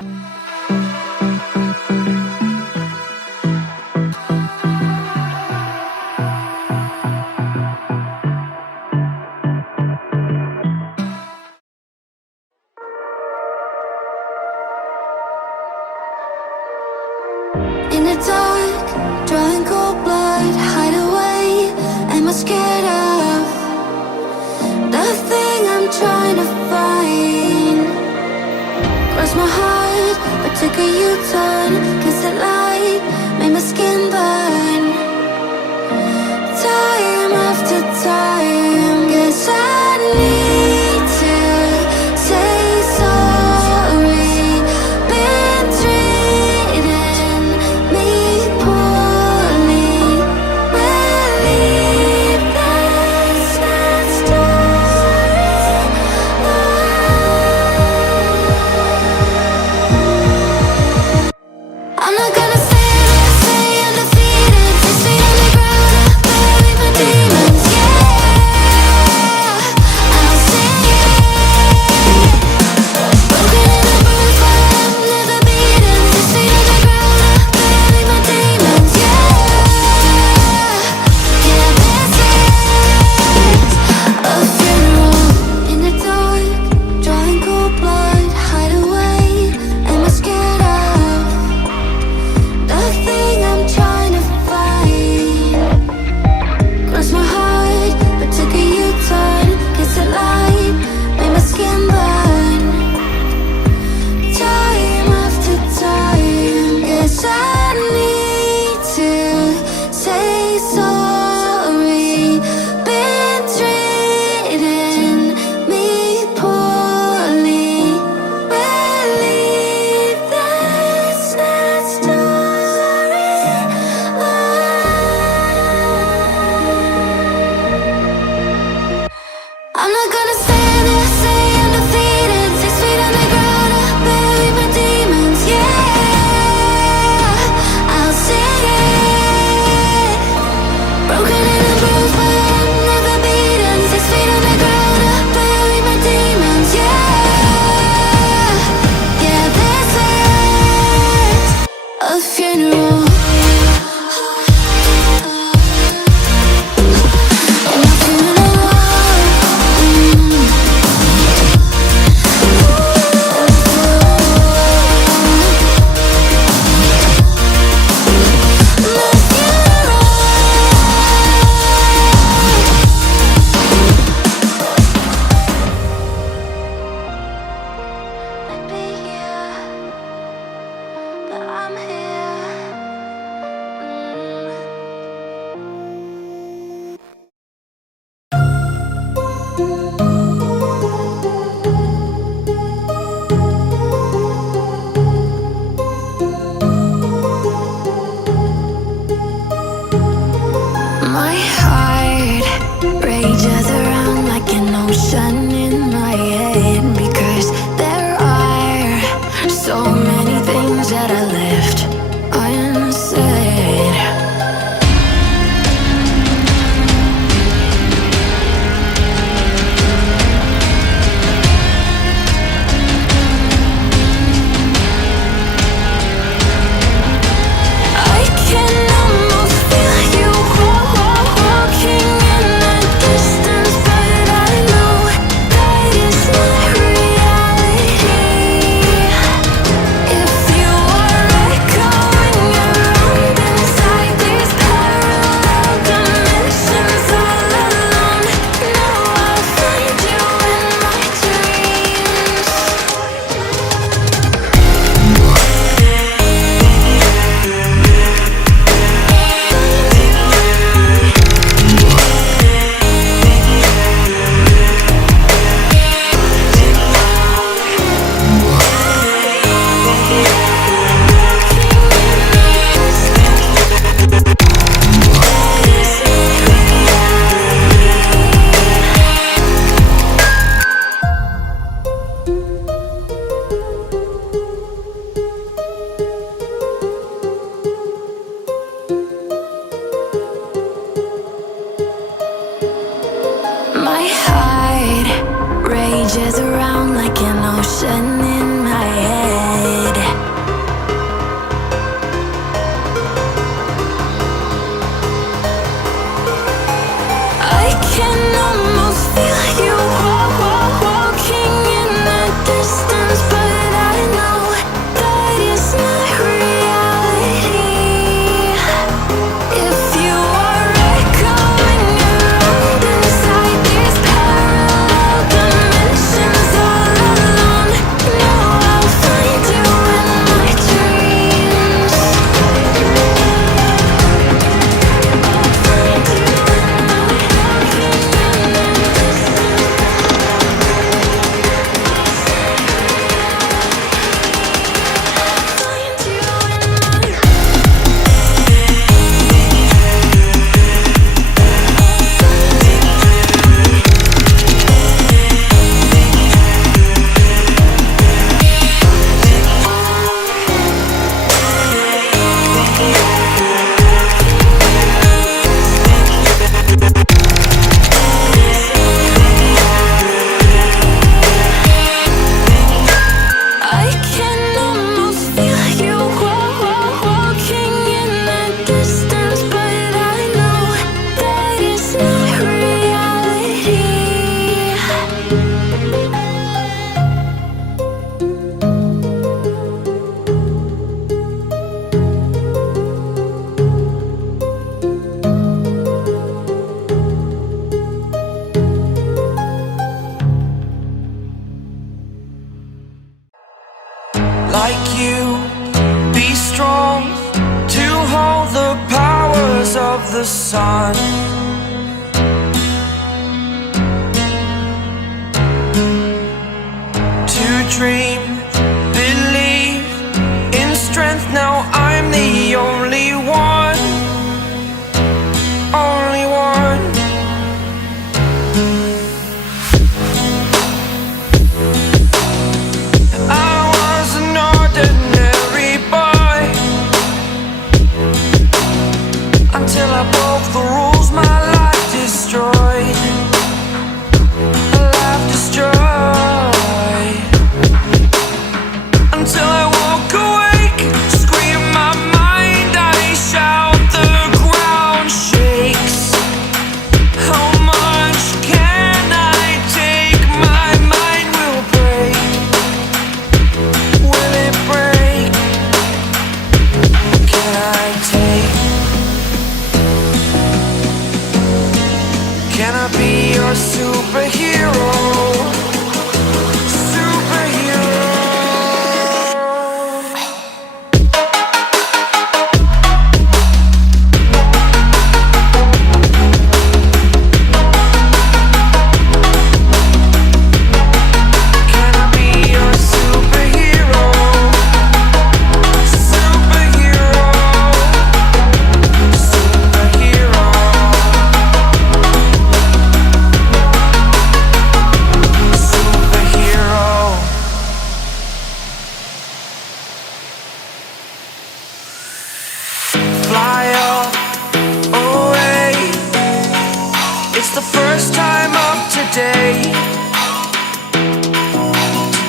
In the dark, drawing cold blood, hide away. Am I scared of the thing I'm trying to find? Cross my heart, but took a U-turn. Kiss the light, made my skin burn. Time after time, guess I need to say sorry. Been treating me poorly. Believe that's not story. I'm not gonna stand there, stay undefeated. 6 feet underground, I bury my demons. Yeah, I'll sing it. Broken and bruised, but I'm never beaten. 6 feet underground, I bury my demons. Yeah, this is a funeral. In the dark, drawing cold blood, hide away. Am I scared of the thing I'm trying to find? Cross my heart, but took a U-turn. Kiss the light, made my skin burn. Time after time, guess I need to say sorry. Been treating me poorly. Believe that's not story. I'm not gonna stand there, stay undefeated. 6 feet underground, I bury my demons. Yeah, I'll sing it. Broken and bruised, but I'm never beaten. 6 feet underground, I bury my demons. Yeah, this is a funeral. And I'm feeling I'd be here, but I'm here. My heart rages around like an ocean in my head, because there are so many things that I left unsaid. I can almost feel you walking in the distance, but I know that it's not reality. If you are like you, be strong to hold the powers of the sun. To dream, believe in strength. Now I'm the only one, only one. I was an ordinary boy until I broke the rules. My life destroyed, a life destroyed. Until I woke awake, scream my mind, I shout, the ground shakes. How much can I take? My mind will break. Will it break? Can I take? Can I be your superhero? Fly away. It's the first time of today.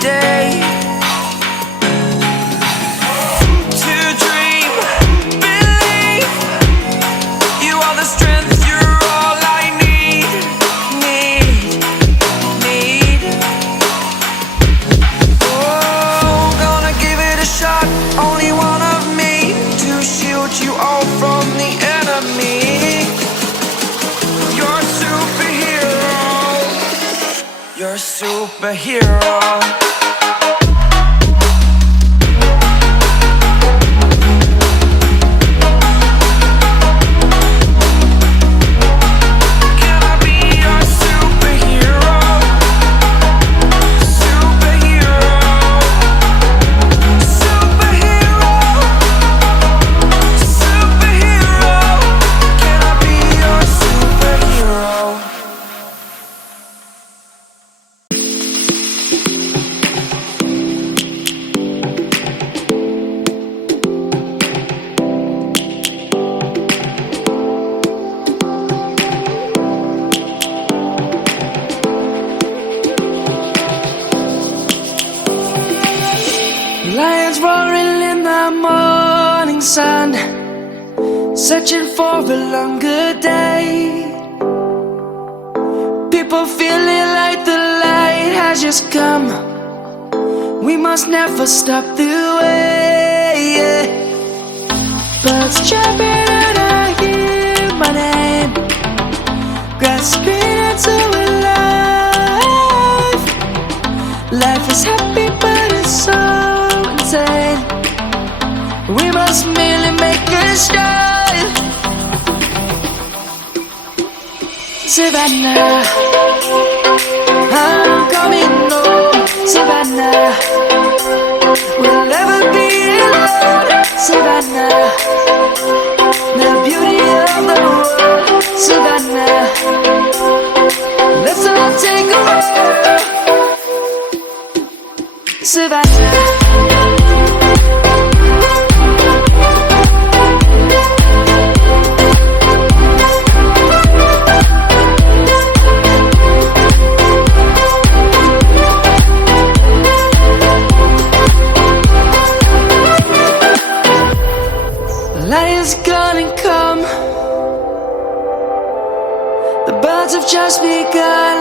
Today. To dream, believe. You are the strength, you're all I need. Oh, gonna give it a shot. Only one of me to shield you all from the enemy. You're a superhero. You're a superhero. Can I be your superhero? Superhero. Superhero. Superhero. Can I be your superhero? Lions roaring in the morning sun, searching for a longer day. People feeling like the light has just come. We must never stop the way. Birds chirping and I hear my name, grasping into a life. Life is happy but it's so insane. We must merely make a start. Savannah, I'm coming home. Savannah, we'll never be alone. Savannah, the beauty of the world. Savannah, let's all take a walk. Savannah. Lion's gonna come. The birds have just begun.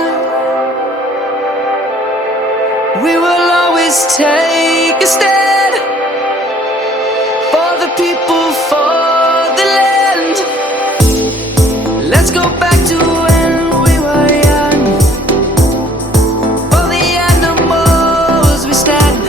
We will always take a stand for the people, for the land. Let's go back to when we were young. For the animals we stand.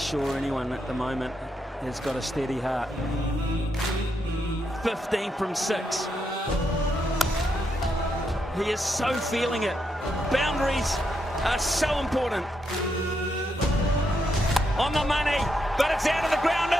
sure anyone at the moment has got a steady heart. 15 from 6. He is so feeling it. Boundaries are so important. On the money, but it's out of the ground.